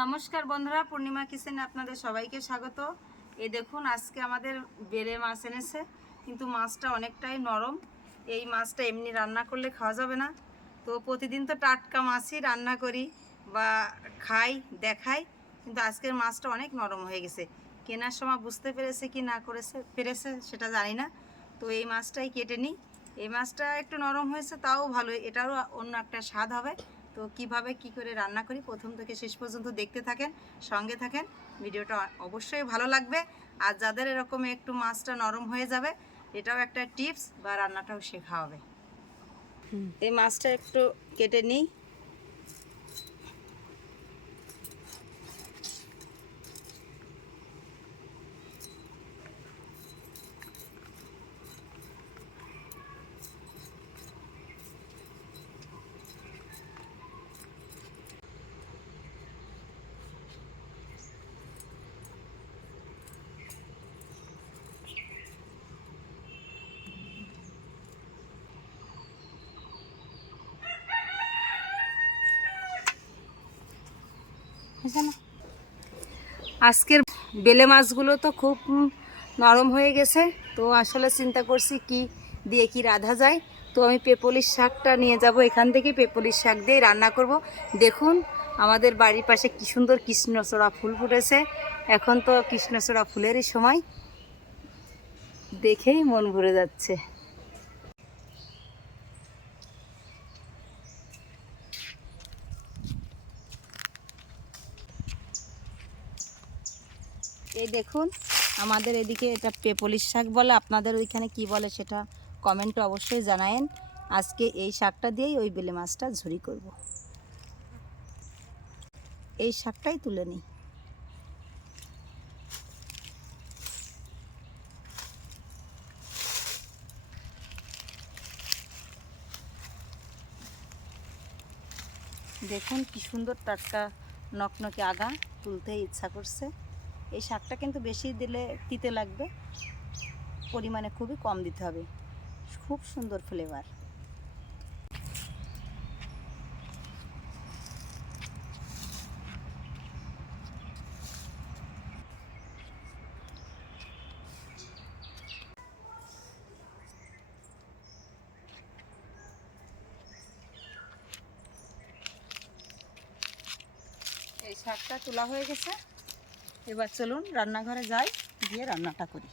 নমস্কার বন্ধুরা, পূর্ণিমা কিচেনে আপনাদের সবাইকে স্বাগত। এই দেখুন, আজকে আমাদের বেলে মাছ এনেছে, কিন্তু মাছটা অনেকটাই নরম। এই মাছটা এমনি রান্না করলে খাওয়া যাবে না। তো প্রতিদিন তো টাটকা মাছই রান্না করি বা খাই, দেখাই, কিন্তু আজকের মাছটা অনেক নরম হয়ে গেছে। কেনার সময় বুঝতে পেরেছে কি না পেরেছে সেটা জানি না। তো এই মাছটাই কেটে নিই। এই মাছটা একটু নরম হয়েছে, তাও ভালো, এটারও অন্য একটা স্বাদ হবে। তো কিভাবে কি করে রান্না করি প্রথম থেকে শেষ পর্যন্ত দেখতে থাকেন, সঙ্গে থাকেন, ভিডিওটা অবশ্যই ভালো লাগবে। আর যাদের এরকম একটু মাছটা নরম হয়ে যাবে, এটাও একটা টিপস বা রান্নাটাও শেখা হবে। এই মাছটা একটু কেটে নিই। আজকের বেলে মাছগুলো তো খুব নরম হয়ে গেছে। তো আসলে চিন্তা করছি কি দিয়ে কি রাঁধা যায়। তো আমি পেপলির শাকটা নিয়ে যাব, এখান থেকে পেপলির শাক দিয়ে রান্না করব। দেখুন, আমাদের বাড়ির পাশে কি সুন্দর কৃষ্ণচূড়া ফুল ফুটেছে। এখন তো কৃষ্ণচূড়া ফুলেরই সময়, দেখেই মন ভরে যাচ্ছে। এই দেখুন, আমাদের এদিকে এটা পেপলির শাক বলে, আপনাদের ওইখানে কি বলে সেটা কমেন্টে অবশ্যই জানায়েন। আজকে এই শাকটা দিয়েই ওই বেলে মাছটা ঝুরি করব। এই শাকটাই তুলে নিই। দেখুন কি সুন্দর টাটকা নকনকে আগা, তুলতেই ইচ্ছা করছে। এই শাকটা কিন্তু বেশি দিলে তিতে লাগবে, পরিমাণে খুবই কম দিতে হবে। খুব সুন্দর ফ্লেভার। এই শাকটা তোলা হয়ে গেছে, এবার চলুন রান্নাঘরে যাই, গিয়ে রান্নাটা করি।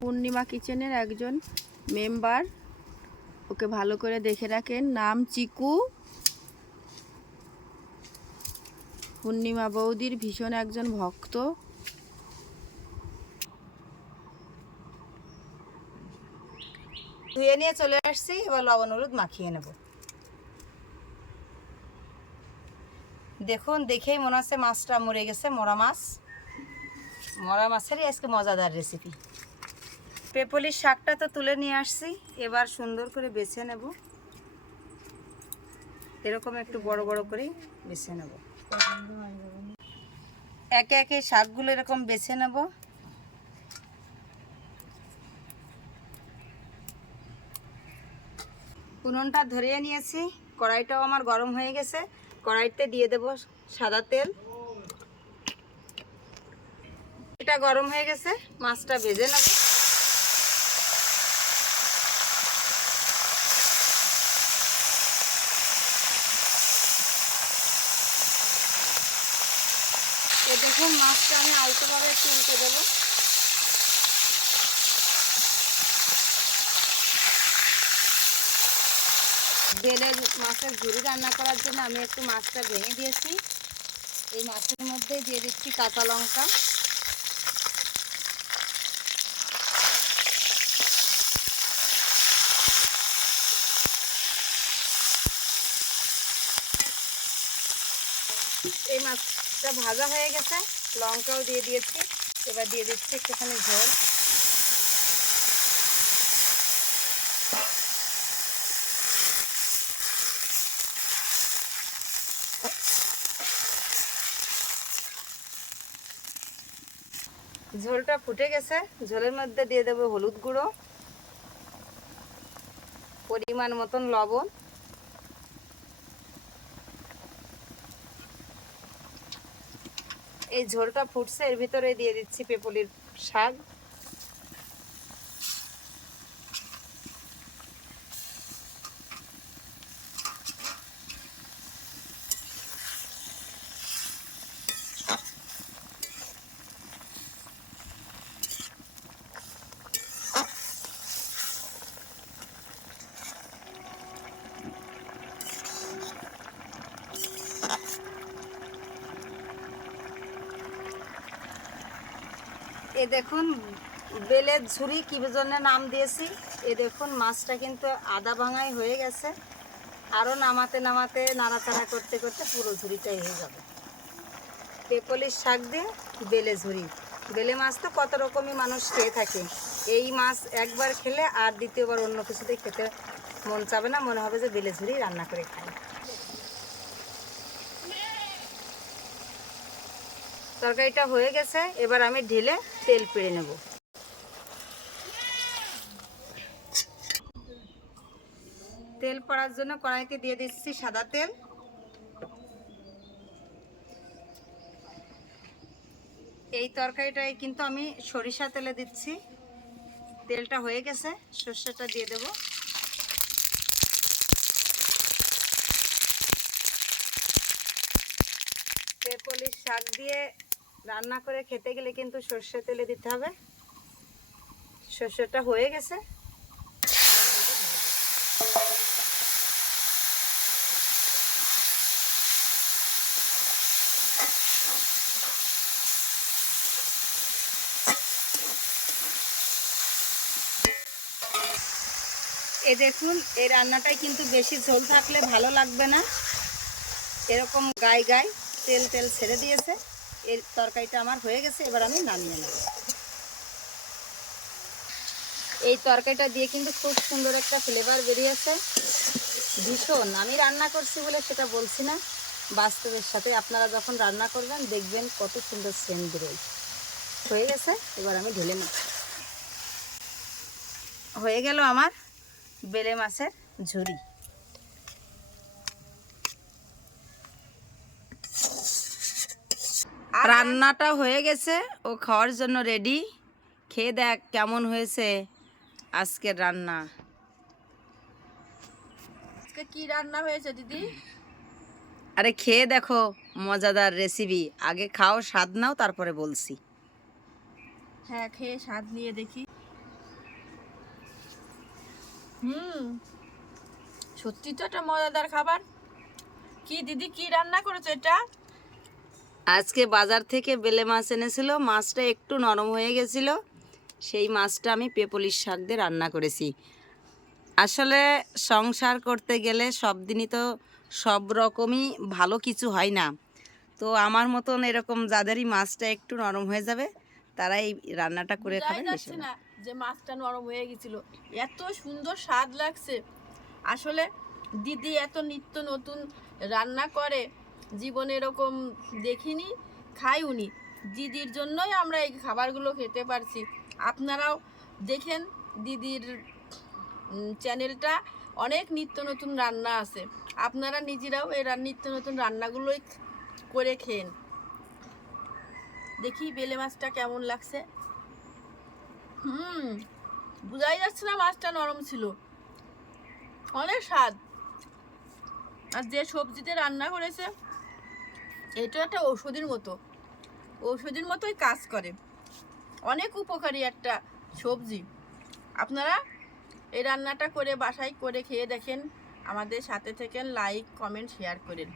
পূর্ণিমা কিচেনের একজন মেম্বার, ওকে ভালো করে দেখে রাখেন, নাম চিকু। পূর্ণিমা বৌদির ভীষণ একজন ভক্ত। ধুয়ে নিয়ে চলে আসছি, এবার লবণ হলুদ মাখিয়ে নেব। দেখুন, দেখেই মনে হচ্ছে মাছটা মরে গেছে। মরা মাছ, মরা মাছেরই আজকে মজাদার রেসিপি। পেপলির শাকটা তো তুলে নিয়ে আসছি, এবার সুন্দর করে বেছে নেব। এরকম একটু বড় বড় করে বেছে নেব। একে একে শাকগুলো এরকম বেছে নেব। উনুনটা ধরিয়ে নিয়েছি, কড়াইটাও আমার গরম হয়ে গেছে। কড়াইতে দিয়ে দেব সাদা তেল। এটা গরম হয়ে গেছে, মাছটা ভেজে নেব। দেখুন, মাছটা আমি আলতোভাবে একটু উল্টে দেবো। বেলে মাছের ঝুরি রান্না করার জন্য আমি একটু মাছটা ভেঙে দিয়েছি। এই মাছের মধ্যে দিয়ে দিচ্ছি কাঁচা লঙ্কা, এই মাছটা ভাজা হয়ে গেছে, লঙ্কাও দিয়ে দিয়েছি। এবার দিয়ে দিচ্ছি একটুখানি ঝোল। ঝোলটা ফুটে গেছে, ঝোলের মধ্যে দিয়ে দেবো হলুদ গুঁড়ো, পরিমাণ মতন লবণ, এই ঝোলটা ফুটছে এর ভিতরে দিয়ে দিচ্ছি পেপলির শাক। এই দেখুন বেলের ঝুরি কি জন্য নাম দিয়েছি। এই দেখুন মাছটা কিন্তু আধা ভাঙাই হয়ে গেছে, আরও নামাতে নামাতে নাড়াচাড়া করতে করতে পুরো ঝুরিটাই হয়ে যাবে। পেপলির শাক দিয়ে বেলে ঝুরি, বেলে মাছ তো কত রকমই মানুষ খেয়ে থাকে, এই মাছ একবার খেলে আর দ্বিতীয়বার অন্য কিছুতে খেতে মন চাবে না, মনে হবে যে বেলে ঝুরি রান্না করে খাই। তরকারিটা হয়ে গেছে, এবার আমি ঢেলে তেল পেড়ে নেব। তেল পড়ার জন্য কড়াইতে দিয়ে দিচ্ছি সাদা তেল। এই তরকারিটায় কিন্তু আমি সরিষা তেলে দিচ্ছি। তেলটা হয়ে গেছে, সর্ষেটা দিয়ে দেব। পেপলির শাক দিয়ে রান্না করে খেতে গেলে কিন্তু সর্ষে তেলে দিতে হবে। সর্ষেটা হয়ে গেছে, এই দেখুন এই রান্নাটায় কিন্তু বেশি ঝোল থাকলে ভালো লাগবে না, এরকম গায়ে গায়ে তেল তেল ছেড়ে দিয়েছে। এই তরকারিটা আমার হয়ে গেছে, এবার আমি নামিয়ে নেব। এই তরকারিটা দিয়ে কিন্তু খুব সুন্দর একটা ফ্লেভার বেরিয়েছে, ভীষণ। আমি রান্না করছি বলে সেটা বলছি না, বাস্তবের সাথে আপনারা যখন রান্না করবেন দেখবেন কত সুন্দর সেন্ট বেরোয়। হয়ে গেছে, এবার আমি ঢেলে নেব। হয়ে গেল আমার বেলে মাছের ঝুরি। রান্নাটা হয়ে গেছে, ও খাওয়ার জন্য রেডি। খেয়ে দেখ কেমন হয়েছে আজকের রান্না। আজকে কি রান্না হয়েছে দিদি? আরে খেয়ে দেখো, মজাদার রেসিপি। আগে খাও, স্বাদ নাও, তারপরে বলছি। হ্যাঁ, খেয়ে স্বাদ নিয়ে দেখি। সত্যি তো একটা মজাদার খাবার। কি দিদি, কি রান্না করেছো এটা? আজকে বাজার থেকে বেলে মাছ এনেছিল, মাছটা একটু নরম হয়ে গেছিল, সেই মাছটা আমি পেপলির শাক দিয়ে রান্না করেছি। আসলে সংসার করতে গেলে সব দিনই তো সব রকমই ভালো কিছু হয় না, তো আমার মতন এরকম যাদেরই মাছটা একটু নরম হয়ে যাবে তারা এই রান্নাটা করে খাবেন। যাচ্ছে না যে মাছটা নরম হয়ে গেছিল, এত সুন্দর স্বাদ লাগছে। আসলে দিদি এত নিত্য নতুন রান্না করে, জীবনে এরকম দেখিনি, খাইওনি। দিদির জন্যই আমরা এই খাবারগুলো খেতে পারছি। আপনারাও দেখেন দিদির চ্যানেলটা, অনেক নিত্য নতুন রান্না আছে, আপনারা নিজেরাও এই নিত্য নতুন রান্নাগুলোই করে খেন। দেখি বেলে মাছটা কেমন লাগছে। বোঝাই যাচ্ছে না মাছটা নরম ছিল, অনেক স্বাদ। আর যে সবজিতে রান্না করেছে এটা একটা ঔষধির মতোই কাজ করে, অনেক উপকারী একটা সবজি। আপনারা এই রান্নাটা করে বাসায় করে খেয়ে দেখেন, আমাদের সাথে থেকেন, লাইক কমেন্ট শেয়ার করেন।